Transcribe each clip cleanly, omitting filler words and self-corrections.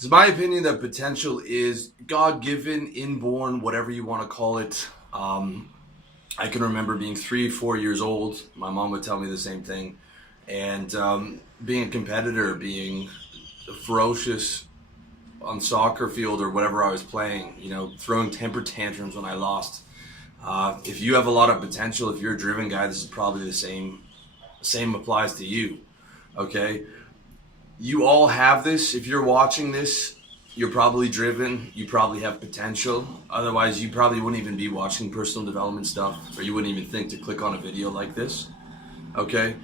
It's my opinion that potential is God-given, inborn, whatever you want to call it. I can remember being 3, 4 years old. My mom would tell me the same thing. And being a competitor, being ferocious on soccer field or whatever I was playing, throwing temper tantrums when I lost. If you have a lot of potential, if you're a driven guy, this is probably the same applies to you. Okay? You all have this. If you're watching this, you're probably driven. You probably have potential. Otherwise, you probably wouldn't even be watching personal development stuff, or you wouldn't even think to click on a video like this. Okay?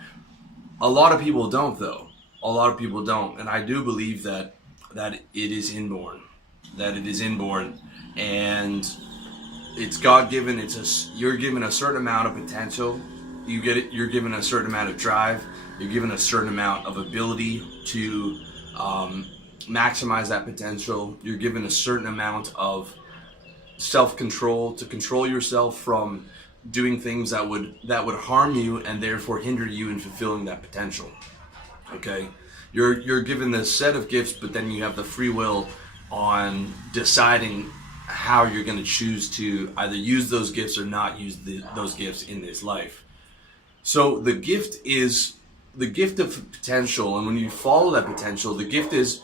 A lot of people don't, though. A lot of people don't. And I do believe that it is inborn. That it is inborn. And it's God-given. You're given a certain amount of potential. You're given a certain amount of drive. You're given a certain amount of ability to maximize that potential. You're given a certain amount of self-control to control yourself from doing things that would harm you and therefore hinder you in fulfilling that potential. Okay? You're given this set of gifts, but then you have the free will on deciding how you're going to choose to either use those gifts or not use those gifts in this life. So the gift is the gift of potential, and when you follow that potential, the gift is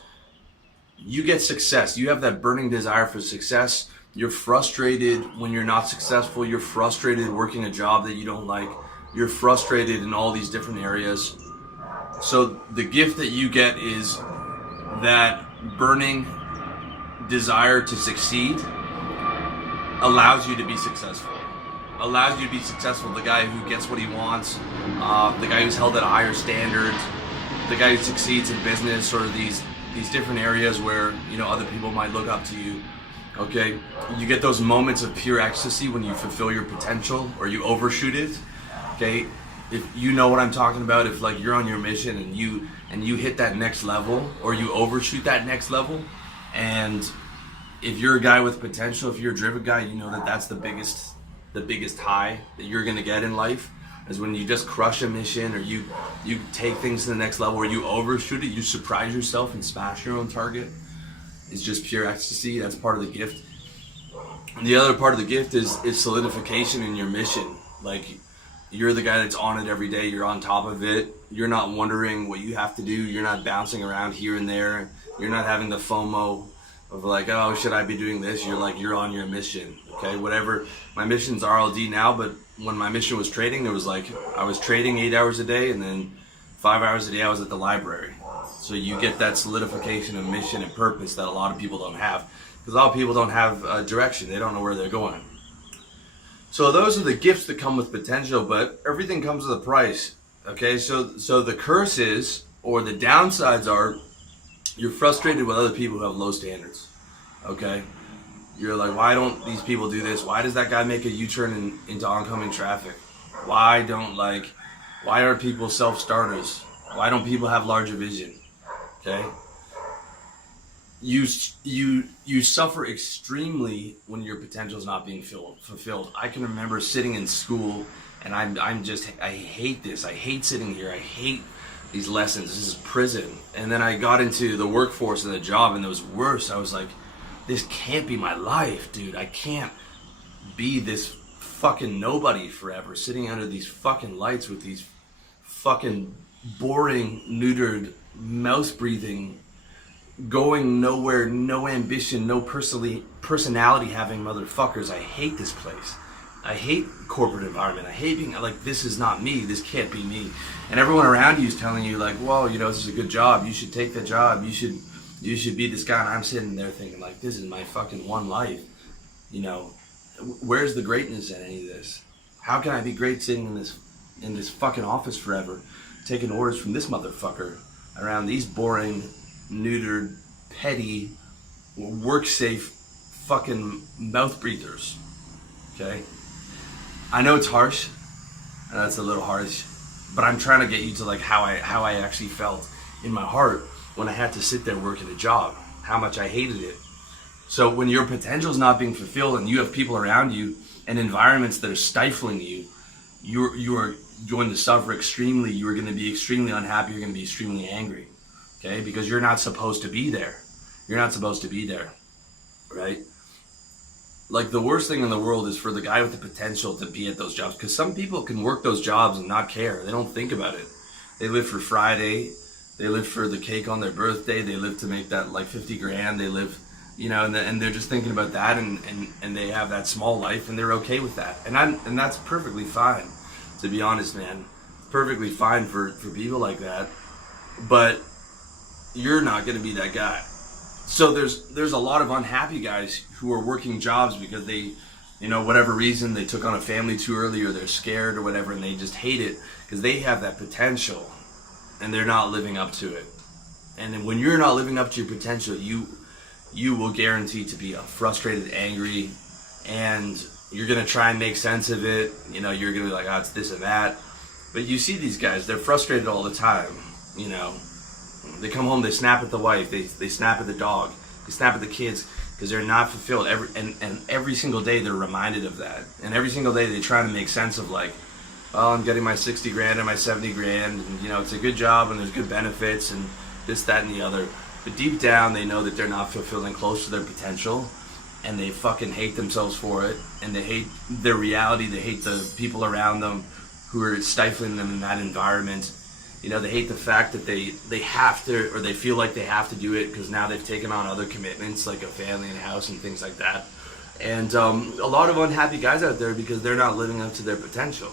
you get success. You have that burning desire for success. You're frustrated when you're not successful. You're frustrated working a job that you don't like. You're frustrated in all these different areas. So the gift that you get is that burning desire to succeed allows you to be successful. Allows you to be successful. The guy who gets what he wants, the guy who's held at a higher standard, the guy who succeeds in business or these different areas where other people might look up to you. Okay, you get those moments of pure ecstasy when you fulfill your potential or you overshoot it. Okay, if you know what I'm talking about, if like you're on your mission and you hit that next level or you overshoot that next level, and if you're a guy with potential, if you're a driven guy, you know that's the biggest high that you're gonna get in life is when you just crush a mission or you take things to the next level or you overshoot it, you surprise yourself and smash your own target. It's just pure ecstasy. That's part of the gift. And the other part of the gift is solidification in your mission. Like you're the guy that's on it every day. You're on top of it. You're not wondering what you have to do. You're not bouncing around here and there. You're not having the FOMO of like, oh, should I be doing this? You're on your mission. Okay, whatever. My mission's RLD now, but when my mission was trading, there was like I was trading 8 hours a day, and then 5 hours a day I was at the library. So you get that solidification of mission and purpose that a lot of people don't have, because a lot of people don't have direction. They don't know where they're going. So those are the gifts that come with potential, but everything comes with a price. Okay, so the curse is, or the downsides are, you're frustrated with other people who have low standards. Okay, you're like, why don't these people do this? Why does that guy make a U-turn into oncoming traffic? Why aren't people self-starters? Why don't people have larger vision? Okay, you suffer extremely when your potential is not being fulfilled. I can remember sitting in school, and I hate this. I hate sitting here. I hate these lessons. This is prison. And then I got into the workforce and the job, and it was worse. I was like, this can't be my life, dude. I can't be this fucking nobody forever, sitting under these fucking lights with these fucking boring, neutered, mouse-breathing, going nowhere, no ambition, no personality having motherfuckers. I hate this place. I hate corporate environment. I hate being like, this is not me. This can't be me. And everyone around you is telling you like, well, this is a good job. You should take the job. You should be this guy. And I'm sitting there thinking like, this is my fucking one life. Where's the greatness in any of this? How can I be great sitting in this fucking office forever, taking orders from this motherfucker around these boring, neutered, petty, work-safe fucking mouth breathers? Okay? I know it's harsh, and that's a little harsh, but I'm trying to get you to like how I actually felt in my heart when I had to sit there working a job, how much I hated it. So when your potential is not being fulfilled and you have people around you and environments that are stifling you, you are going to suffer extremely. You are going to be extremely unhappy. You're going to be extremely angry, okay? Because you're not supposed to be there. you're not supposed to be there, right? Like, the worst thing in the world is for the guy with the potential to be at those jobs, because some people can work those jobs and not care. They don't think about it. They live for Friday. They live for the cake on their birthday. They live to make that like 50 grand. They live, and they're just thinking about that, and they have that small life, and they're okay with that. And that's perfectly fine, to be honest, man. Perfectly fine for people like that. But you're not going to be that guy. So there's a lot of unhappy guys who are working jobs because they, whatever reason, they took on a family too early, or they're scared or whatever, and they just hate it because they have that potential and they're not living up to it. And then when you're not living up to your potential, you will guarantee to be frustrated, angry, and you're going to try and make sense of it. You're going to be like, oh, it's this and that. But you see these guys, they're frustrated all the time. They come home, they snap at the wife, they snap at the dog, they snap at the kids because they're not fulfilled. Every single day they're reminded of that. And every single day they try to make sense of like, oh, I'm getting my 60 grand and my 70 grand, and it's a good job and there's good benefits and this, that, and the other. But deep down they know that they're not fulfilling close to their potential, and they fucking hate themselves for it, and they hate their reality, they hate the people around them who are stifling them in that environment. They hate the fact that they have to, or they feel like they have to do it because now they've taken on other commitments like a family and house and things like that. And a lot of unhappy guys out there because they're not living up to their potential.